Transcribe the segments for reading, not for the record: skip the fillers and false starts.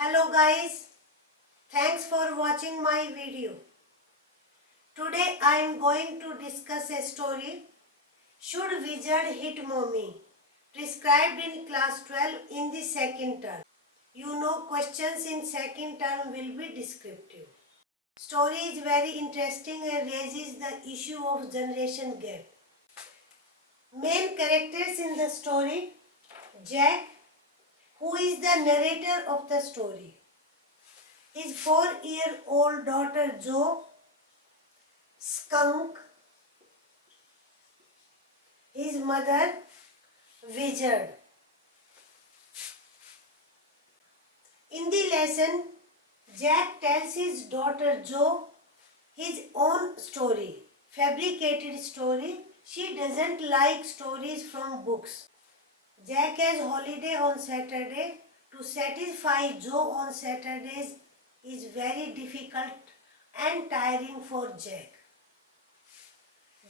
Hello guys, thanks for watching my video. Today I am going to discuss a story, Should Wizard Hit Mommy? Prescribed in class 12 in the second term. You know questions in second term will be descriptive. Story is very interesting and raises the issue of generation gap. Main characters in the story, Jack, who is the narrator of the story. His 4-year-old daughter Jo, Skunk, his mother, Wizard. In the lesson, Jack tells his daughter Jo his own story, fabricated story. She doesn't like stories from books. Jack has holiday on Saturday. To satisfy Jo on Saturdays is very difficult and tiring for Jack.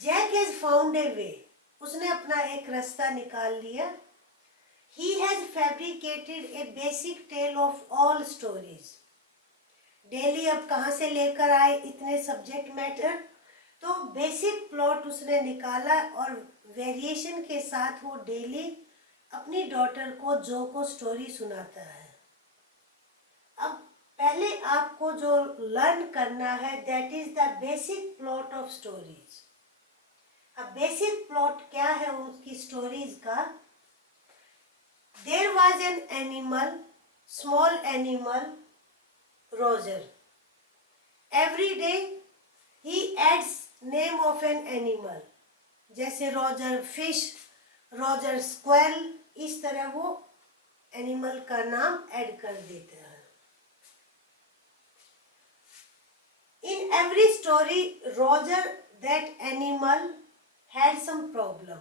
Jack has found a way. उसने अपना एक रास्ता निकाल लिया. He has fabricated a basic tale of all stories. Daily अब कहाँ से लेकर आए इतने सब्जेक्ट मैटर, तो बेसिक प्लॉट उसने निकाला और वेरिएशन के साथ वो डेली अपनी डॉटर को जो को स्टोरी सुनाता है. अब पहले आपको जो लर्न करना है that is the basic plot of stories. अब बेसिक प्लॉट क्या है उसकी स्टोरीज का? There was an animal, small animal, Roger. Every day he adds name of an animal. जैसे Roger fish, Roger squirrel, इस तरह वो एनिमल का नाम ऐड कर देता है. In every story, Roger, that animal, had some problem.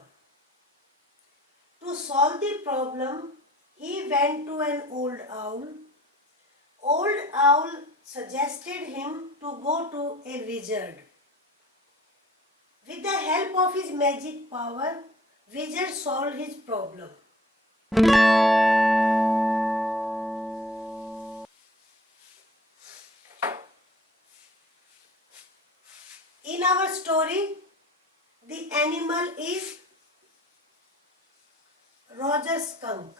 To solve the problem, he went to an old owl. Old owl suggested him to go to a wizard. With the help of his magic power, wizard solved his problem. In our story, the animal is Roger Skunk.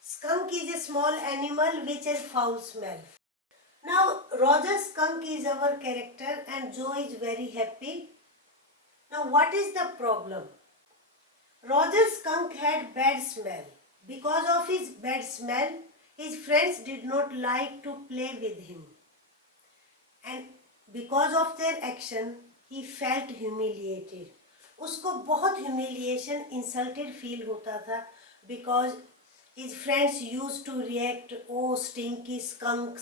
Skunk is a small animal which has foul smell. Now Roger Skunk is our character and Joe is very happy. Now what is the problem? Roger Skunk had bad smell. Because of his bad smell, his friends did not like to play with him. And because of their action, he felt humiliated. उसको बहुत humiliation, insulted feel होता था because his friends used to react, oh stinky skunk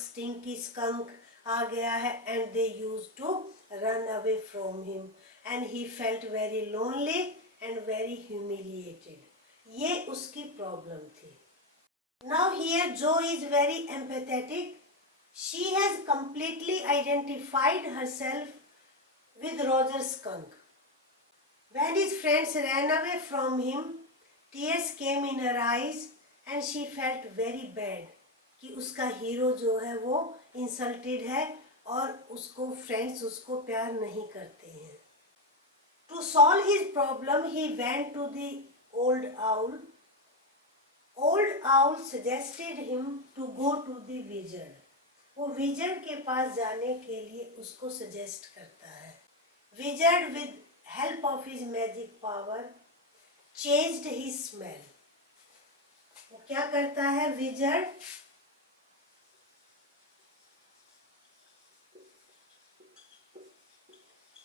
आ गया है, and they used to run away from him and he felt very lonely and very humiliated. ये उसकी problem थी. Now here Jo is very empathetic. She has completely identified herself with Roger Skunk. When his friends ran away from him, tears came in her eyes and she felt very bad कि उसका hero जो है वो insulted है और उसको friends उसको प्यार नहीं करते हैं. To solve his problem, he went to the old owl. Old owl suggested him to go to the wizard. वो wizard के पास जाने के लिए उसको suggest करता है. Wizard with help of his magic power changed his smell. वो क्या करता है wizard?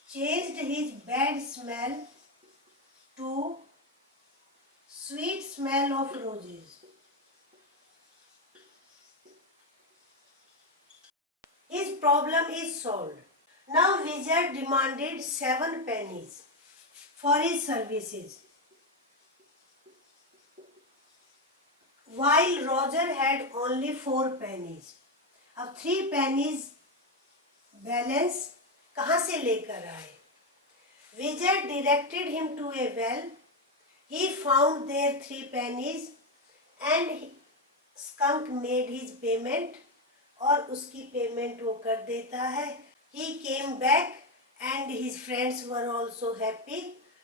Changed his bad smell to sweet smell of roses. His problem is solved. Now wizard demanded 7 pennies for his services, while Roger had only 4 pennies. अब 3 pennies balance कहाँ से लेकर आए? Wizard directed him to a well. He found there 3 pennies and skunk made his payment और उसकी payment वो कर देता है. He came back and his friends were also happy.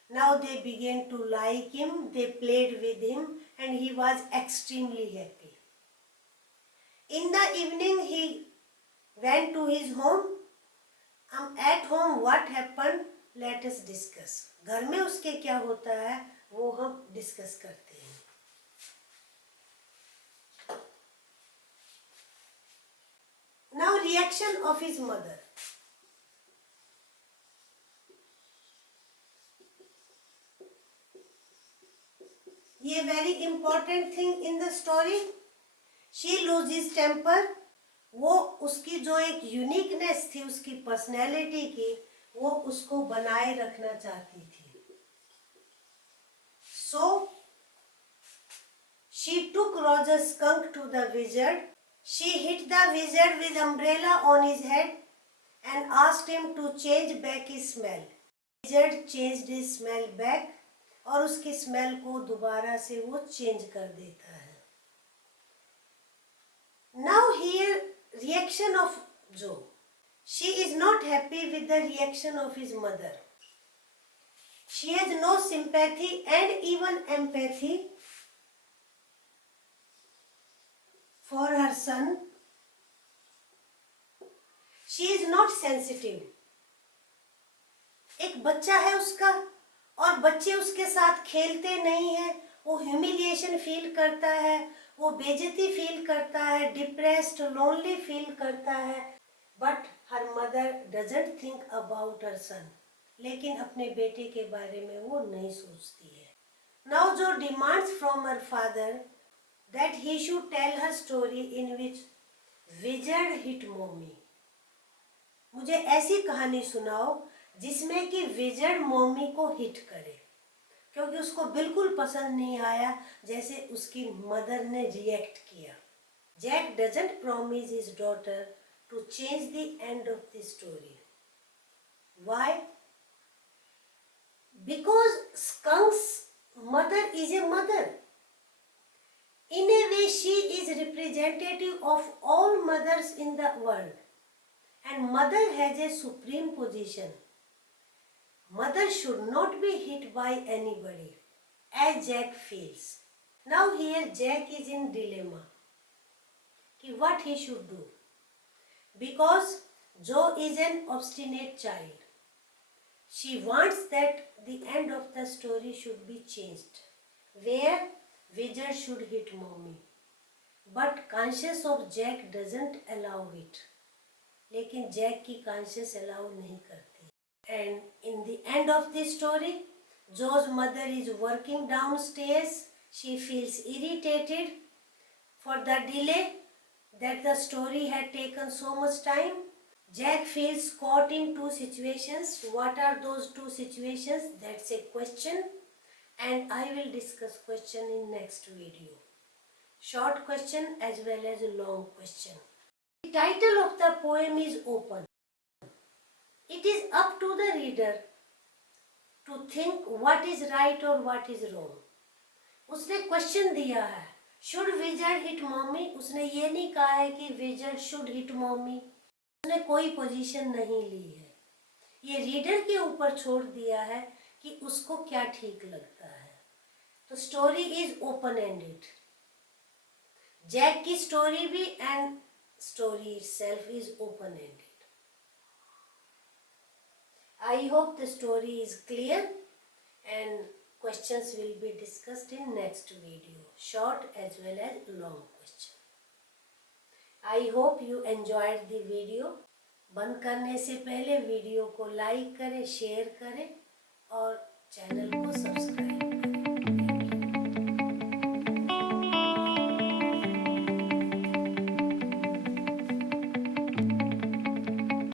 Now they began to like him, they played with him and he was extremely happy. In the evening he went to his home. At home what happened? Let us discuss. घर में उसके क्या होता है वो हम discuss करते हैं. Now reaction of his mother. ये very important thing in the story. She loses temper. वो उसकी जो एक यूनिकनेस थी उसकी पर्सनैलिटी की वो उसको बनाए रखना चाहती थी. So she took Roger's skunk to the wizard. She hit the wizard with umbrella on his head and asked him to change back his smell. Wizard changed his smell back और उसकी smell को दोबारा से वो change कर देता है. Now here reaction of Joe. She is not happy with the reaction of his mother. She has no sympathy and even empathy for her son. She is not sensitive. एक बच्चा है उसका और बच्चे उसके साथ खेलते नहीं हैं. वो ह्यूमिलिएशन फील करता है, वो बेइज्जती फील करता है, डिप्रेस्ड लोनली फील करता है. But her mother doesn't think about her son. लेकिन अपने बेटे के बारे में वो नहीं सोचती है. नाउ जो demands from her father that he should tell her story in which wizard hit mommy. मुझे ऐसी कहानी सुनाओ जिसमें कि विजर्ड मॉमी को हिट करे, क्योंकि उसको बिल्कुल पसंद नहीं आया जैसे उसकी मदर ने रिएक्ट किया. Jack doesn't promise his daughter to change the end of the story. Why? Because skunk's mother is a mother. In a way, she is representative of all mothers in the world, and mother has a supreme position. Mother should not be hit by anybody, as Jack feels. Now here Jack is in dilemma. What he should do? Because Joe is an obstinate child. She wants that the end of the story should be changed, where Wizard should hit mommy. But conscience of Jack doesn't allow it. लेकिन Jack की conscience allow नहीं करती. And in the end of the story, Joe's mother is working downstairs. She feels irritated for the delay that the story had taken so much time. Jack feels caught in two situations. What are those two situations? That's a question. And I will discuss question in next video. Short question as well as a long question. The title of the poem is Open. It is up to the reader to think what is right or what is wrong. उसने question दिया है, should wizard hit mommy? उसने ये नहीं कहा है कि wizard should hit mommy. उसने कोई position नहीं ली है. ये reader के ऊपर छोड़ दिया है कि उसको क्या ठीक लगता है. तो story is open ended. Jack की स्टोरी भी and story itself is open ended. I hope the story is clear and questions will be discussed in next video, short as well as long question. I hope you enjoyed the video. बंद करने से पहले video को like करें, share करें और channel